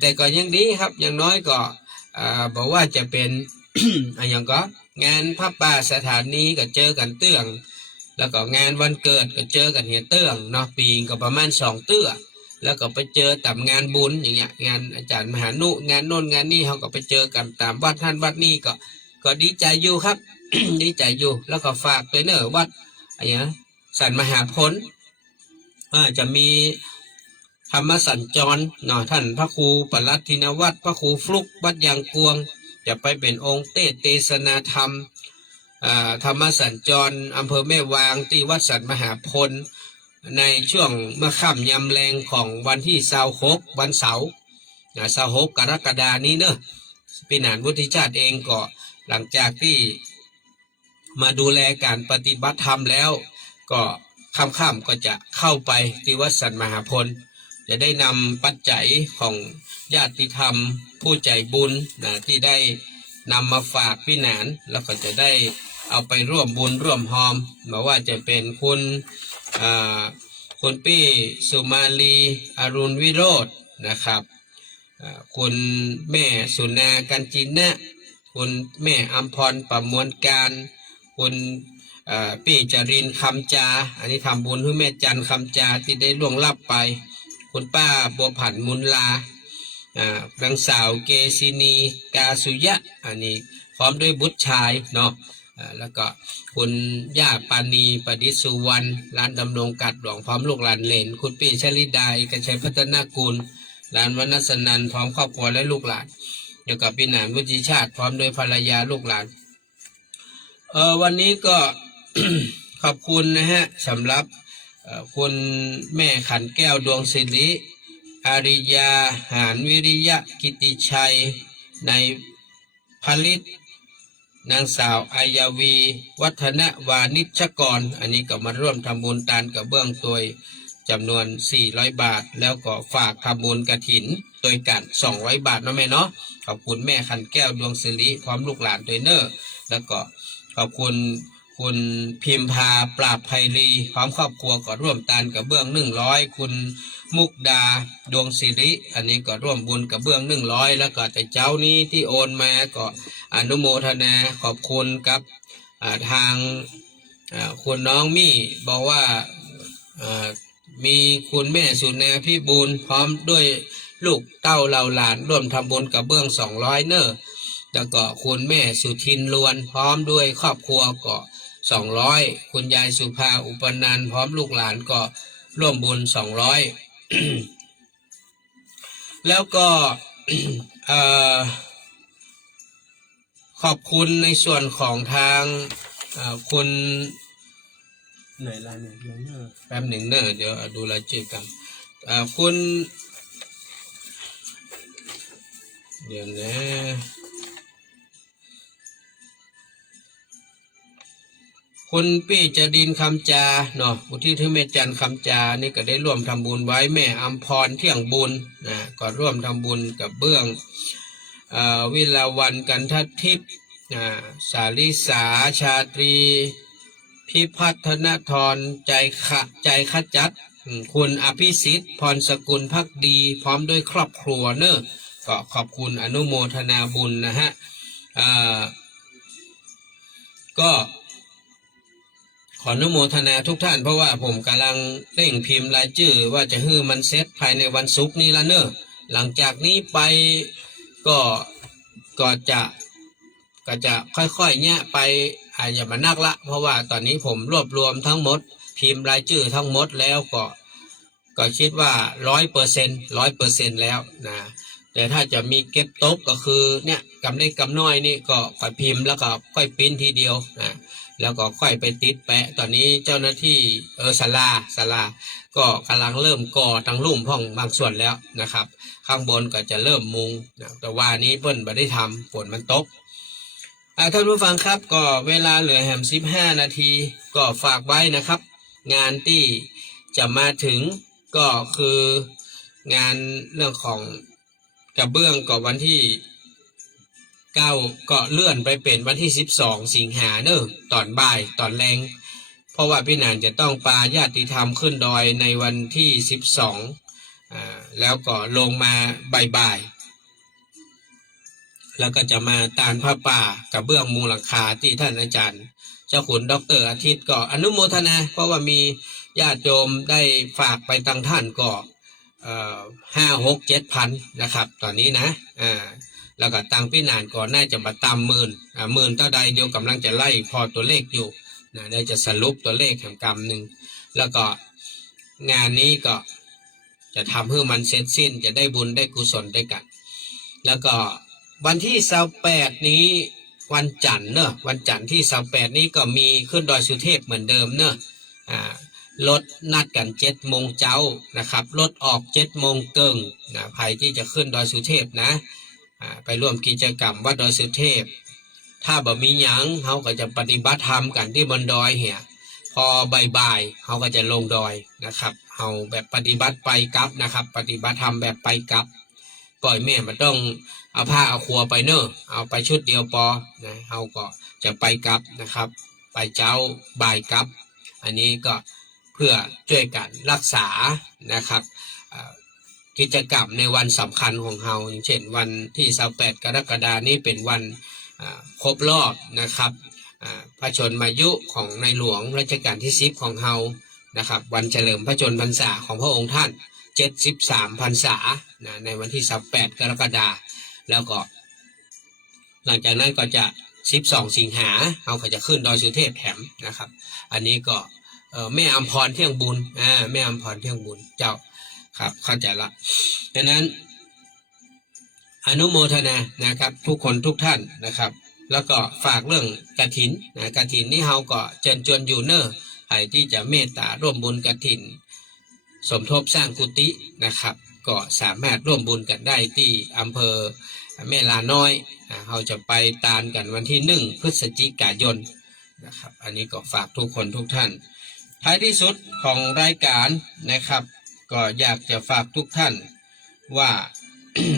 แต่ก็ยังดีครับอย่างน้อยก็บอกว่าจะเป็น อย่างก็งานพระป่าสถานีก็เจอกันเตื้องแล้วก็งานวันเกิดก็เจอกันเฮียเตื้องเนาะปีก็ประมาณ2 เตื้อแล้วก็ไปเจอตามงานบุญอย่างเงี้ยงานอาจารย์มหานุงานโน่นงานนี่เขาก็ไปเจอกันตามวัดท่านวัดนี่ก็ดีใจอยู่ครับ ดีใจอยู่แล้วก็ฝากไปเนอะวัดอะไรเงี้ยสันมหาพลจะมีธรรมสัญจรเนาะท่านพระครูปลัดธินวัตรพระครูฟลุกวัดยางกวงจะไปเป็นองค์เทศนาธรรมธรรมสัญจรอำเภอแม่วางที่วัดสันมหาพลในช่วงเมื่อค่ำยำแรงของวันที่26วันเสาร์26 กรกฎาคมนี้เนอะปีนานวุฒิชาติเองก็หลังจากที่มาดูแลการปฏิบัติธรรมแล้วก็ค่ำๆก็จะเข้าไปที่วัดสันมหาพลจะได้นำปัจจัยของญาติธรรมผู้ใจบุญที่ได้นำมาฝากพี่หนานแล้วก็จะได้เอาไปร่วมบุญร่วมหอมบอกว่าจะเป็นคุณปี้สุมาลีอรุณวิโรจน์นะครับคุณแม่สุนากันจินะคุณแม่อัมพรประมวลการคุณปี้จรินคำจาอันนี้ทำบุญให้แม่จันคำจาที่ได้ล่วงลับไปคุณป้าบัวผันมุนลานางสาวเกษินีกาสุยะอันนี้พร้อมด้วยบุตรชายเนาะแล้วก็คุณย่าปานีประดิษฐ์สุวรรณร้านดำรงกัดหลวงพร้อมลูกหลานเหลนคุณปี้ชลิดาเอกชัยพัฒนากุลร้านวรรณสนันพร้อมครอบครัวและลูกหลานเกี่ยวกับพี่หนานวุฒิชาติพร้อมด้วยภรรยาลูกหลานวันนี้ก็ ขอบคุณนะฮะสำหรับคุณแม่ขันแก้วดวงศิริอาริยาหานวิริยะกิติชัยในผลิตนางสาวอายาวีวัฒนวานิชกรอันนี้ก็มาร่วมทำบุญตานกระเบื้องตัวจำนวน400 บาทแล้วก็ฝากทำบุญกฐินโดยกัน200 บาทเนาะแม่เนาะขอบคุณแม่ขันแก้วดวงศิริพร้อมลูกหลานตัวเนอร์แล้วก็ขอบคุณคุณพิมพาปราบไพรีพร้อมครอบครัวก็ร่วมตานกระเบื้อง100คุณมุกดาดวงศิริอันนี้ก็ร่วมบุญกระเบื้อง100แล้วก็แต่เจ้านี้ที่โอนมาก็อนุโมทนาขอบคุณกับทางคุณน้องมี่บอกว่ามีคุณแม่สุนาพี่บุญพร้อมด้วยลูกเต้าเหล่าหลานร่วมทำบุญกระเบื้อง200เนอแล้วก็คุณแม่สุทินลวนพร้อมด้วยครอบครัวก็200คุณยายสุภาอุปนันท์พร้อมลูกหลานก็ร่วมบุญ200 แล้วก็ ขอบคุณในส่วนของทางคุณเหนื่อยละเนี่ยแป๊บหนึ่งเนอะเดี๋ยวดูรายชื่อกันคุณเดี๋ยวนะคุณปี้จดินคำจาเนาะอุทิศให้แม่จันคำจานี่ก็ได้ร่วมทำบุญไว้แม่อัมพรเที่ยงบุญก็ร่วมทำบุญกับเบื้องวิลาวันกันททิพย์สาลิสาชาตรีพิพัฒนธรใจขจัด คุณอภิสิทธิ์พรสกุลภักดีพร้อมด้วยครอบครัวเนอะก็ขอบคุณอนุโมทนาบุญนะฮะก็ขออนุโมทนาทุกท่านเพราะว่าผมกำลังเร่งพิมพ์รายชื่อว่าจะให้มันเสร็จภายในวันศุกร์นี้ละเนอะหลังจากนี้ไปก็จะค่อยๆเนี่ยไปอย่ามานักละเพราะว่าตอนนี้ผมรวบรวมทั้งหมดพิมพ์รายชื่อทั้งหมดแล้วก็คิดว่า100%แล้วนะแต่ถ้าจะมีเก็บตกก็คือเนี่ยกำเล็กกำน้อยนี่ก็ค่อยพิมพ์แล้วก็ค่อยปริ้นทีเดียวนะแล้วก็ค่อยไปติดแปะตอนนี้เจ้าหน้าที่ศาลาก็กำลังเริ่มก่อตั้งลุ่มห้องบางส่วนแล้วนะครับข้างบนก็จะเริ่มมุงนะแต่ว่านี้เพิ่นไม่ได้ทำฝนมันตกท่านผู้ฟังครับก็เวลาเหลือแหม15 นาทีก็ฝากไว้นะครับ งานที่จะมาถึงก็คืองานเรื่องของกระเบื้องก็วันที่9ก็เลื่อนไปเป็นวันที่12 สิงหาเนอะตอนบ่ายตอนแรงเพราะว่าพี่นานจะต้องปาญาติธรรมขึ้นดอยในวันที่12แล้วก็ลงมาบ่ายแล้วก็จะมาตานผ้าป่ากระเบื้องมุงหลังคาที่ท่านอาจารย์เจ้าขุนดร.อาทิตย์ก็อนุโมทนาเพราะว่ามีญาติโยมได้ฝากไปตั้งท่านก็5 6 7 พันนะครับตอนนี้นะแล้วก็ตังพี่นานก่อนน่าจะมาตามหมื่นเท่าใดเดียวกำลังจะไล่พอตัวเลขอยู่นะได้จะสรุปตัวเลขแห่งกรรมหนึ่งแล้วก็งานนี้ก็จะทำให้มันเสร็จสิ้นจะได้บุญได้กุศลด้วยกันแล้วก็วันที่28นี้วันจันทร์เนอะวันจันทร์ที่28นี้ก็มีขึ้นดอยสุเทพเหมือนเดิมเนอะรถนัดกัน7 โมงเช้านะครับรถออก7 โมงเกิงนะใครที่จะขึ้นดอยสุเทพนะไปร่วมกิจกรรมวัดดอยสุเทพถ้าบ่มีหยังเขาก็จะปฏิบัติธรรมกันที่บนดอยเหี่ยพอบ่ายเขาก็จะลงดอยนะครับเขาแบบปฏิบัติไปกลับนะครับปฏิบัติธรรมแบบไปกลับปล่อยแม่มันต้องเอาผ้าเอาครัวไปเนอะเอาไปชุดเดียวพอนะเขาก็จะไปกลับนะครับไปเจ้าบ่ายกลับอันนี้ก็เพื่อช่วยกันรักษานะครับกิจกรรมในวันสำคัญของเราอย่างเช่นวันที่28 กรกฎาคมนี้เป็นวันครบรอบนะครับพระชนมายุของในหลวงรัชกาลที่10ของเรานะครับวันเฉลิมพระชนมพรรษาของพระองค์ท่าน73 พรรษาในวันที่28 กรกฎาคมแล้วก็หลังจากนั้นก็จะ12 สิงหาเราก็จะขึ้นดอยสุเทพแถมนะครับอันนี้ก็แม่อำพรเที่ยงบุญแม่อำพรเที่ยงบุญเจ้าครับเข้าใจละดังนั้นอนุโมทนานะครับทุกคนทุกท่านนะครับแล้วก็ฝากเรื่องกฐินกฐินนี่เฮาก็เชิญชวนอยู่เนอะใครที่จะเมตตาร่วมบุญกฐินสมทบสร้างกุฏินะครับก็สามารถร่วมบุญกันได้ที่อำเภอแม่ลาน้อยเราจะไปตานกันวันที่1 พฤศจิกายนนะครับอันนี้ก็ฝากทุกคนทุกท่านท้ายที่สุดของรายการนะครับก็อยากจะฝากทุกท่านว่า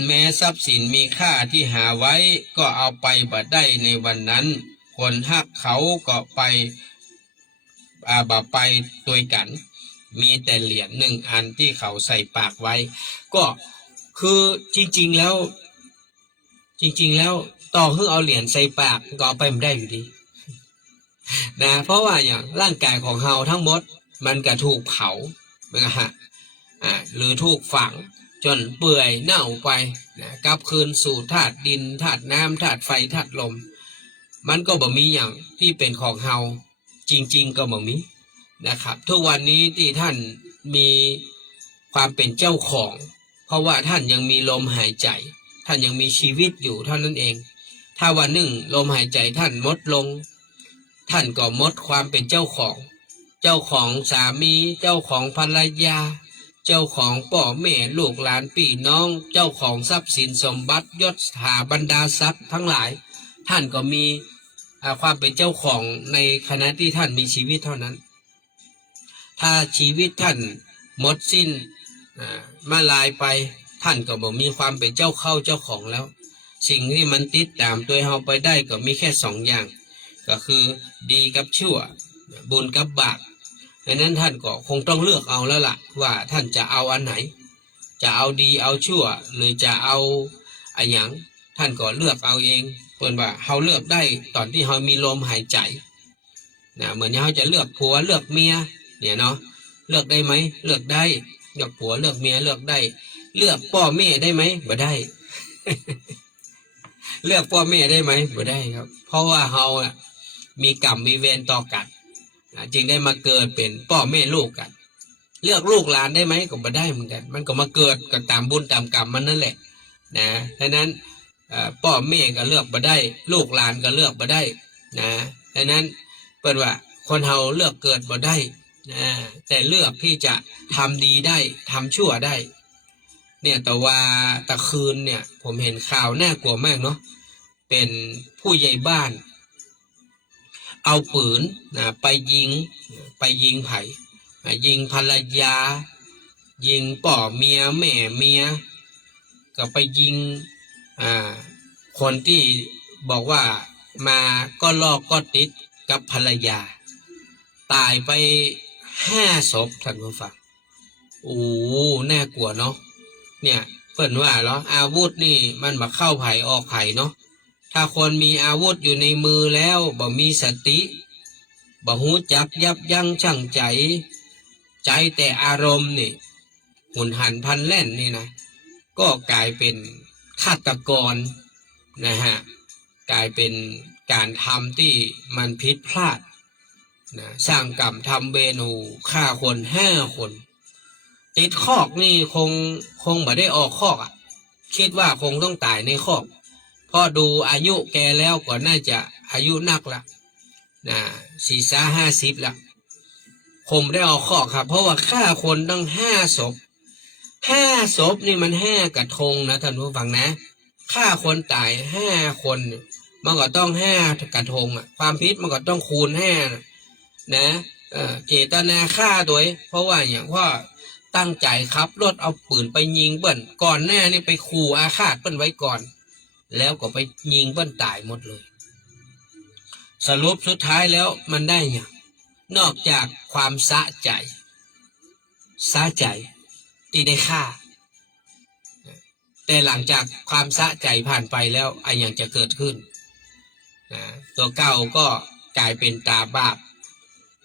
แม้ทรัพย์สินมีค่าที่หาไว้ก็เอาไปบ่ได้ในวันนั้นคนหักเขาก็ไปบ่ไปตัวกันมีแต่เหรียญ1 อันที่เขาใส่ปากไว้ก็คือจริงๆแล้วต่อให้เอาเหรียญใส่ปากก็เอาไปไม่ได้อยู่ดีนะเพราะว่าอย่างร่างกายของเราทั้งหมดมันก็ถูกเผานะฮะหรือถูกฝังจนเปื่อยเน่าไปนะกลับคืนสู่ธาตุดินธาตุน้ำธาตุไฟธาตุลมมันก็บ่มีอย่างที่เป็นของเราจริงๆก็บ่มีนะครับทุกวันนี้ที่ท่านมีความเป็นเจ้าของเพราะว่าท่านยังมีลมหายใจท่านยังมีชีวิตอยู่เท่านั้นเองถ้าวันหนึ่งลมหายใจท่านหมดลงท่านก็หมดความเป็นเจ้าของสามีเจ้าของภรรยาเจ้าของพ่อแม่ลูกหลานพี่น้องเจ้าของทรัพย์สินสมบัติยศถาบรรดาทรัพย์ทั้งหลายท่านก็มีความเป็นเจ้าของในขณะที่ท่านมีชีวิตเท่านั้นถ้าชีวิตท่านหมดสิ้นมาลายไปท่านก็บ่มีความเป็นเจ้าของแล้วสิ่งที่มันติดตามตัวเราไปได้ก็มีแค่2 อย่างก็คือดีกับชั่วบุญกับบาป ดังนั้นท่านก็คงต้องเลือกเอาแล้วล่ะว่าท่านจะเอาอันไหนจะเอาดีเอาชั่วหรือจะเอาอะไรอย่างท่านก็เลือกเอาเองเปิ่นว่าเฮาเลือกได้ตอนที่เฮามีลมหายใจนะเหมือนเฮาจะเลือกผัวเลือกเมียเนี่ยเนาะเลือกได้ไหมเลือกได้เลือกผัวเลือกเมียเลือกได้เลือกพ่อแม่ได้ไหมบ่ได้ เลือกพ่อแม่ได้ไหมบ่ได้ครับเพราะว่าเฮาอ่ะมีกรรมมีเวรต่อกันจึงได้มาเกิดเป็นพ่อแม่ลูกกันเลือกลูกหลานได้ไหมก็บ่ได้เหมือนกันมันก็มาเกิดกับตามบุญตามกรรมมันนั่นแหละนะดังนั้นพ่อแม่ก็เลือกบ่ได้ลูกหลานก็เลือกบ่ได้นะดังนั้นเปิ้นว่าคนเฮาเลือกเกิดบ่ได้นะแต่เลือกที่จะทำดีได้ทำชั่วได้เนี่ยแต่ว่าตะคืนเนี่ยผมเห็นข่าวน่ากลัวมากเนาะเป็นผู้ใหญ่บ้านเอาปืนนะไปยิงไผ่ยิงภรรยายิงป่อเมียแม่เมียก็ไปยิงคนที่บอกว่ามาก็ลอกก็ติดกับภรรยาตายไป5 ศพท่านผู้ฟังโอ้น่ากลัวเนาะเนี่ยเปิ่นว่าเหรออาวุธนี่มันมาเข้าไผ่ออกไผ่เนาะถ้าคนมีอาวุธอยู่ในมือแล้วบ่มีสติบ่ฮู้จักยับยั้งชั่งใจแต่อารมณ์นี่หุนหันพลันแล่นนี่นะก็กลายเป็นฆาตกรนะฮะกลายเป็นการทำที่มันผิดพลาดนะสร้างกรรมทำเวรฆ่าคน5 คนติดคอกนี่คงบ่ได้ออกคอกอ่ะคิดว่าคงต้องตายในคอกเพราะดูอายุแกแล้วก็น่าจะอายุนักละนะ40-50ละคงได้ออกคอกครับเพราะว่าฆ่าคนตั้ง5 ศพ5 ศพนี่มัน5 กระทงนะท่านผู้ฟังนะฆ่าคนตาย5 คนมันก็ต้อง5 กระทงอ่ะความผิดมันก็ต้องคูณ5นะเจตนาฆ่าตัวเพราะว่าอย่างว่าตั้งใจขับรถเอาปืนไปยิงเปิ้นก่อนหน้านี่ไปขู่อาฆาตเปิ้นไว้ก่อนแล้วก็ไปยิงเปิ้นตายหมดเลยสรุปสุดท้ายแล้วมันได้อย่างนอกจากความสะใจที่ได้ฆ่าแต่หลังจากความสะใจผ่านไปแล้วไอ้อย่างจะเกิดขึ้นตัวเก่าก็กลายเป็นตาบาป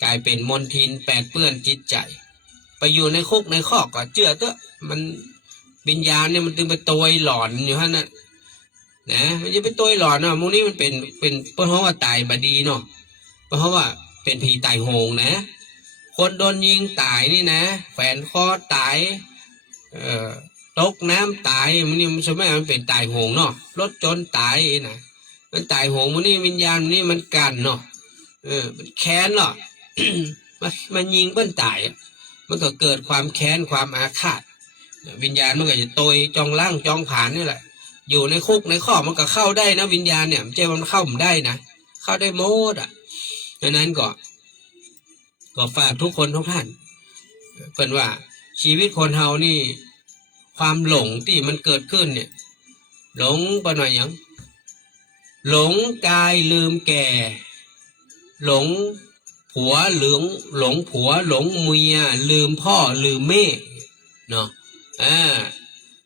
กลายเป็นมลทินแปดเปื้อนจิตใจไปอยู่ในคุกในคอกก็เจือเตอะมันวิญญาณเนี่ยมันตึงไปตัวหลอนอยู่ฮะนะมันจะไปตัวหลอนเนาะพวกนี้มันเป็นเพราะว่าตายบดีเนาะเพราะว่าเป็นผีตายโหงนะคนโดนยิงตายนี่นะแขวนคอตายตกน้ำตายมันนี่มันใช่ไหมมันเป็นตายโหงเนาะรถจนตายนะมันตายโหงมันนี่วิญญาณมันนี่มันกันเนาะมันแค้นเนาะ มันยิงเปิ้นตายมันก็เกิดความแค้นความอาฆาตวิญญาณมันก็จะโตยจองล่างจองผ่านนี่แหละอยู่ในคุกในข้อมันก็เข้าได้นะวิญญาณเนี่ยเจ้ามันเข้าไม่ได้นะเข้าได้หมดดังนั้นก็ฝากทุกคนทุกท่านเพิ่นว่าชีวิตคนเฮานี่ความหลงที่มันเกิดขึ้นเนี่ยหลงปะหน่อยยังหลงกายลืมแก่หลงผัวหลงผัวหลงเมียลืมพ่อลืมแม่เนาะ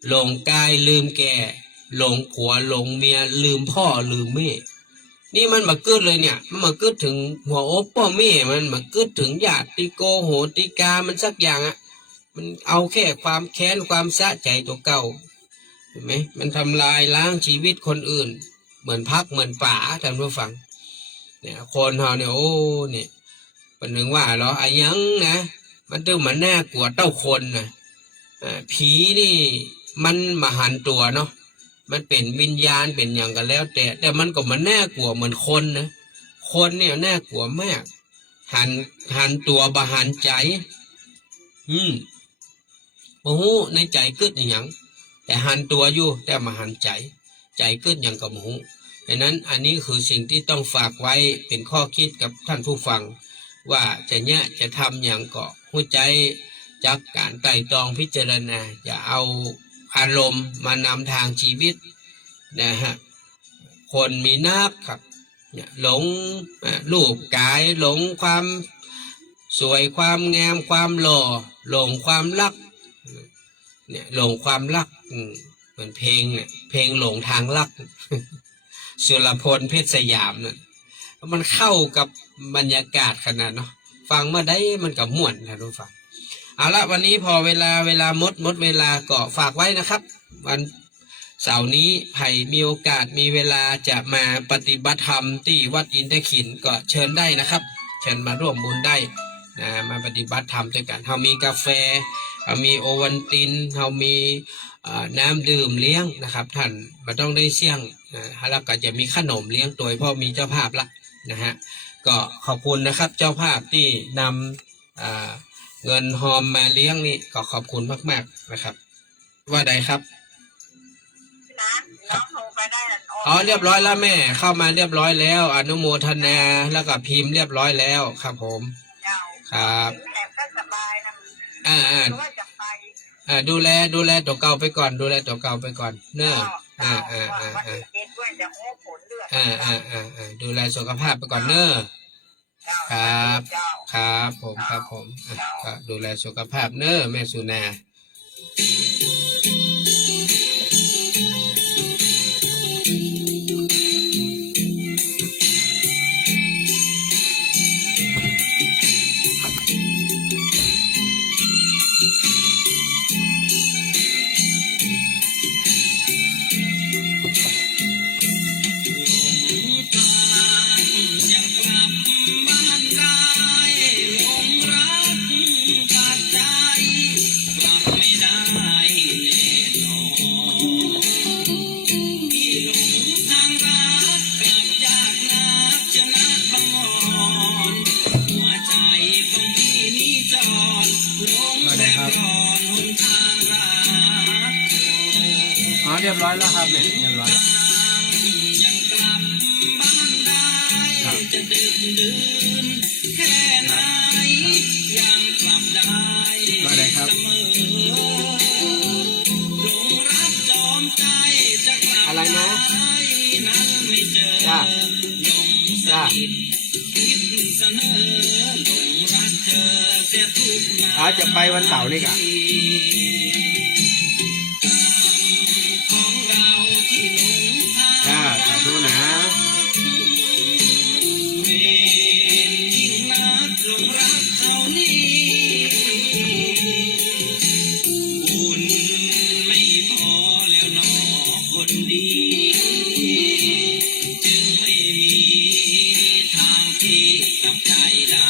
หลงกายลืมแก่หลงผัวหลงเมียลืมพ่อลืมแม่นี่มันมาเกิดเลยเนี่ยมันมาเกิดถึงหัวอกพ่อแม่มันมาเกิดถึงญาติโกโหติกามันสักอย่างอ่ะมันเอาแค่ความแค้นความสะใจตัวเก่าเห็นไหมมันทำลายล้างชีวิตคนอื่นเหมือนพักเหมือนป่าท่านผู้ฟังเนี่ยคนเฮาเนี่ยโอ้เนี่ยเป็นหนึ่งว่าเหรอไอ้ยังนะมันต้องมาน่ากลัวเต้าคนนะผีนี่มันมาหันตัวเนาะมันเป็นวิญญาณเป็นอย่างกันแล้วแต่มันก็มันน่ากลัวเหมือนคนนะคนเนี่ยน่ากลัวมากหันตัวบะหันใจโอ้โหในใจกึดอย่างแต่หันตัวอยู่แต่มาหันใจกึดอย่างกับหมูดังนั้นอันนี้คือสิ่งที่ต้องฝากไว้เป็นข้อคิดกับท่านผู้ฟังว่าจะทำอย่างก็หัวใจจากการไต่ตรองพิจารณาอย่าเอาอารมณ์มานำทางชีวิตนะฮะคนมีนักครับหลงรูปกายหลงความ สวยความงามความหล่อหลงความรักเนี่ยหลงความรักเหมือนเพลงเนี่ยเพลงหลงทางรัก สุรพลเพชรสยามเนี่ยมันเข้ากับบรรยากาศขนาดเนาะฟังเมื่อใดมันก็ม่วนนะทุกฟังเอาละวันนี้พอเวลาหมดเวลาก็ฝากไว้นะครับ วันเสาร์นี้ไผ่มีโอกาสมีเวลาจะมาปฏิบัติธรรมที่วัดอินทขินก็เชิญได้นะครับ เชิญมาร่วมบุญได้นะมาปฏิบัติธรรมด้วยกันเรามีกาแฟเรามีโอวัลตินเรามีน้ำดื่มเลี้ยงนะครับท่านมาต้องได้เสี่ยงนะแล้วก็จะมีขนมเลี้ยงโดยพ่อมีเจ้าภาพละนะฮะก็ขอบคุณนะครับเจ้าภาพที่นำเงินหอมมาเลี้ยงนี่ก็ขอบคุณมากๆนะครับว่าใดครับอ๋อเรียบร้อยแล้วแม่เข้ามาเรียบร้อยแล้วอนุโมทนาแล้วก็พิมพ์เรียบร้อยแล้วครับผมครับดูแลตัวเก่าไปก่อนดูแลตัวเก่าไปก่อนเนอะดูแลสุขภาพไปก่อนเนอะครับผมก็ดูแลสุขภาพเนอะแม่สุนาเรียบร้อยแล้วครับเนี่ยเรียบร้อยแล้วอะไรครับอะไรนะจ้าจะไปวันเสาร์นี่กะดูนะบุญไม่พอแล้วหนอคนดีจึงไม่มีทางที่กับใจได้